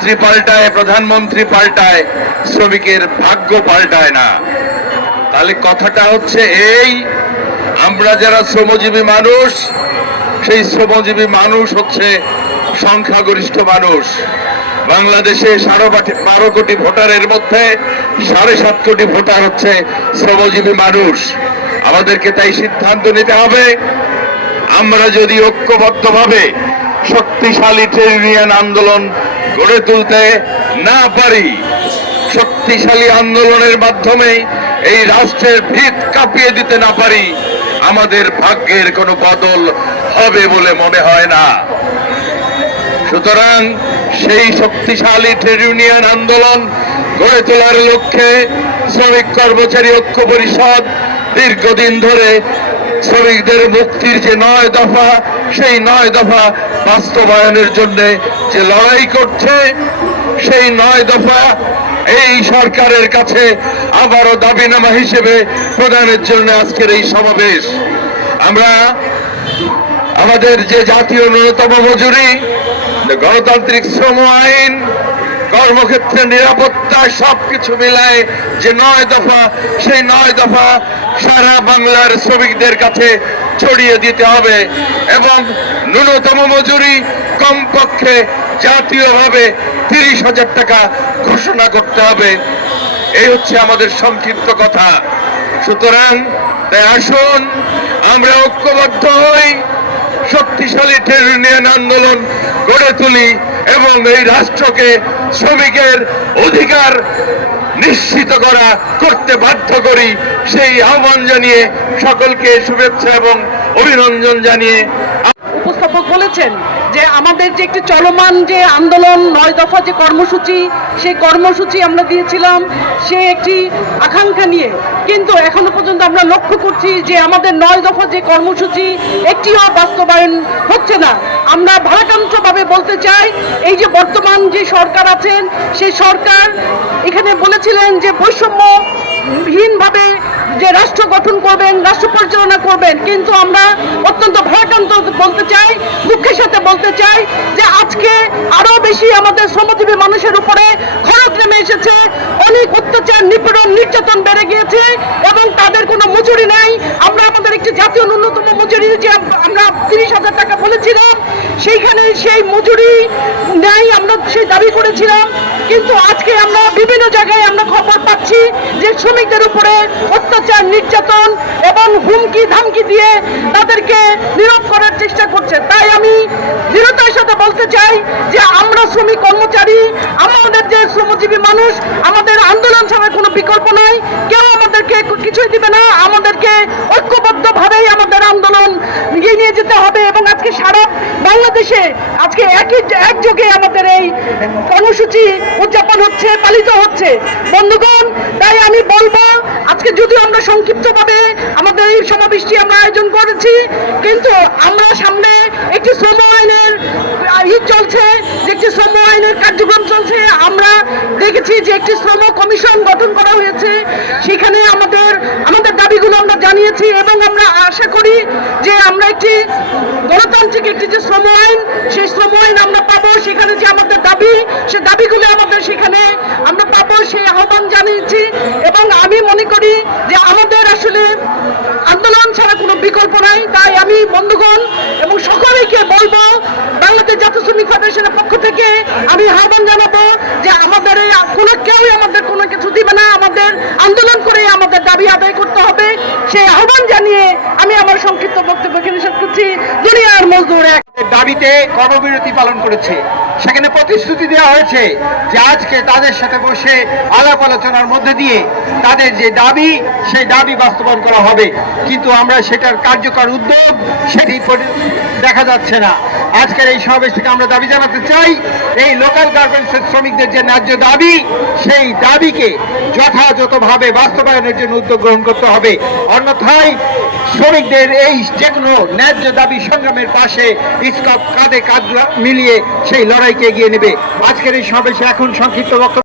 মন্ত্রী পাল্টায়, প্রধানমন্ত্রী পাল্টায়, শ্রমিকের ভাগ্য পাল্টায় না। তাহলে কথাটা হচ্ছে এই, আমরা যারা শ্রমজীবী মানুষ, সেই শ্রমজীবী মানুষ হচ্ছে সংখ্যাগরিষ্ঠ মানুষ। বাংলাদেশে 12 কোটি ভোটারের মধ্যে 7.5 কোটি ভোটার হচ্ছে শ্রমজীবী মানুষ। আমাদেরকে তাই সিদ্ধান্ত নিতে হবে, আমরা যদি ঐক্যবদ্ধভাবে শক্তিশালী ট্রেড ইউনিয়ন আন্দোলন গড়ে তুলতে না পারি, শক্তিশালী আন্দোলনের মাধ্যমে এই রাষ্ট্রের ভিত কাঁপিয়ে দিতে না পারি, আমাদের ভাগ্যের কোনো বদল হবে বলে মনে হয় না। সুতরাং সেই শক্তিশালী ট্রেড ইউনিয়ন আন্দোলন গড়ে তোলার লক্ষ্যে শ্রমিক কর্মচারী ঐক্য পরিষদ দীর্ঘদিন ধরে শ্রমিকদের মুক্তির যে 9 দফা, সেই 9 দফা বাস্তবায়নের জন্য যে লড়াই করছে, সেই 9 দফা এই সরকারের কাছে আবারও দাবিনামা হিসেবে প্রদানের জন্য আজকের এই সমাবেশ। আমরা আমাদের যে জাতীয় ন্যূনতম মজুরি, গণতান্ত্রিক শ্রম আইন, কর্মক্ষেত্রে নিরাপত্তা, সবকিছু মিলায় যে 9 দফা, সেই 9 দফা সারা বাংলার শ্রমিকদের কাছে ছড়িয়ে দিতে হবে এবং ন্যূনতম মজুরি কমপক্ষে জাতীয়ভাবে 30,000 টাকা ঘোষণা করতে হবে। এই হচ্ছে আমাদের সংক্ষিপ্ত কথা। সুতরাং তাই আসুন আমরা ঐক্যবদ্ধ হই, শক্তিশালী ট্রেড ইউনিয়ন আন্দোলন গড়ে তুলি এবং এই রাষ্ট্রকে শ্রমিকের অধিকার নিশ্চিত করতে বাধ্য করি। সেই আহ্বান জানিয়ে সকলকে শুভেচ্ছা এবং অভিনন্দন জানিয়ে উপস্থাপক বলেছেন যে আমাদের যে একটি চলমান যে আন্দোলন 9 দফা যে কর্মসূচি, সেই কর্মসূচি আমরা দিয়েছিলাম সে একটি আকাঙ্ক্ষা নিয়ে, কিন্তু এখনো পর্যন্ত আমরা লক্ষ্য করছি যে আমাদের 9 দফা যে কর্মসূচি একটিও বাস্তবায়ন হচ্ছে না। আমরা ভারাক্রান্তভাবে বলতে চাই, এই যে বর্তমান যে সরকার আছেন, সেই সরকার এখানে বলেছিলেন যে বৈষম্যহীনভাবে যে রাষ্ট্র গঠন করবেন, রাষ্ট্র পরিচালনা করবেন, কিন্তু আমরা অত্যন্ত ভারাক্রান্ত বলতে চাই, দুঃখের সাথে বলতে চাই যে আজকে আরো বেশি আমাদের শ্রমজীবী মানুষের উপরে খরচ নেমে এসেছে, অনেক অত্যাচার, নিপীড়ন, নির্যাতন বেড়ে গিয়েছে এবং তাদের কোনো মজুরি নেই। আমরা আমাদের একটি জাতীয় ন্যূনতম মজুরি যে আমরা 30,000 টাকা বলেছিলাম, সেইখানে সেই মজুরি নেই, আমরা সেই দাবি করেছিলাম, কিন্তু আজকে আমরা বিভিন্ন জায়গায় আমরা খবর পাচ্ছি যে শ্রমিকদের উপরে অত্যাচার, নির্যাতন এবং হুমকি ধামকি দিয়ে তাদেরকে নীরব করার চেষ্টা করছে। তাই আমি দৃঢ়তার সাথে বলতে চাই যে আমরা শ্রমিক কর্মচারী, আমাদের যে শ্রমজীবী মানুষ, আমাদের আন্দোলন ছাড়া কোনো বিকল্প নাই, কেউ আমাদেরকে কিছুই দিবে না, আমাদেরকে ঐক্যবদ্ধভাবেই আমাদের আন্দোলন এগিয়ে নিয়ে যেতে হবে এবং আজকে সারা বাংলাদেশে আজকে একযোগে আমাদের এই কর্মসূচি উদযাপন হচ্ছে, পালিত হচ্ছে। বন্ধুগণ, তাই আমি বলবো আজকে যদিও আমরা সংক্ষিপ্তভাবে আমাদের এই সমাবেশটি আমরা আয়োজন করেছি, কিন্তু আমরা সামনে একটি শ্রম আইনের চলছে, যে একটি শ্রম আইনের কার্যক্রম চলছে। আমরা দেখেছি যে একটি শ্রম কমিশন গঠন করা হয়েছে, সেখানে আমাদের দাবিগুলো আমরা জানিয়েছি এবং আমরা আশা করি যে আমরা একটি গণতান্ত্রিক একটি যে শ্রম আইন, সেই শ্রম আইন আমরা পাবো। সেখানে যে আমাদের দাবি, সে দাবিগুলো আমাদের সেখানে আমরা পাবো, সেই আহ্বান জানিয়েছি এবং আমি মনে করি যে আমাদের আসলে আন্দোলন ছাড়া কোনো বিকল্প নাই। তাই আমি বন্ধুগণ এবং সকলকে বলবো, বাংলাদেশ জাতীয় শ্রমিক ফেডারেশনের পক্ষ থেকে আমি আহ্বান জানাবো যে আমাদের কেউই আমাদের কোনো কিছু দিবে না, আমাদের আন্দোলন করে আমাদের দাবি আদায় করতে হবে। সেই আহ্বান জানিয়ে আমি আমার সংক্ষিপ্ত বক্তব্য এখানে শেষ করছি। দুনিয়ার মজদুর এক দাবিতে কর্মবিরতি পালন করেছে, সেখানে প্রতিশ্রুতি দেওয়া হয়েছে যে আজকে তাদের সাথে বসে আলাপ আলোচনার মধ্যে দিয়ে তাদের যে দাবি, সেই দাবি বাস্তবায়ন করা হবে, কিন্তু আমরা সেটার কার্যকর উদ্যোগ সেটি দেখা যাচ্ছে না। আজকের এই সমাবেশ থেকে আমরা দাবি জানাতে চাই, এই লোকাল গার্মেন্টসের শ্রমিকদের যে ন্যায্য দাবি, সেই দাবিকে যথাযথভাবে বাস্তবায়নের জন্য উদ্যোগ গ্রহণ করতে হবে। অন্যথায় শ্রমিকদের এই যে কোনো ন্যায্য দাবি সংগ্রামের পাশে ইসকপ কাঁধে কাঁধ মিলিয়ে সেই লড়াইকে এগিয়ে নেবে। আজকের এই সমাবেশে এখন সংক্ষিপ্ত বক্তব্য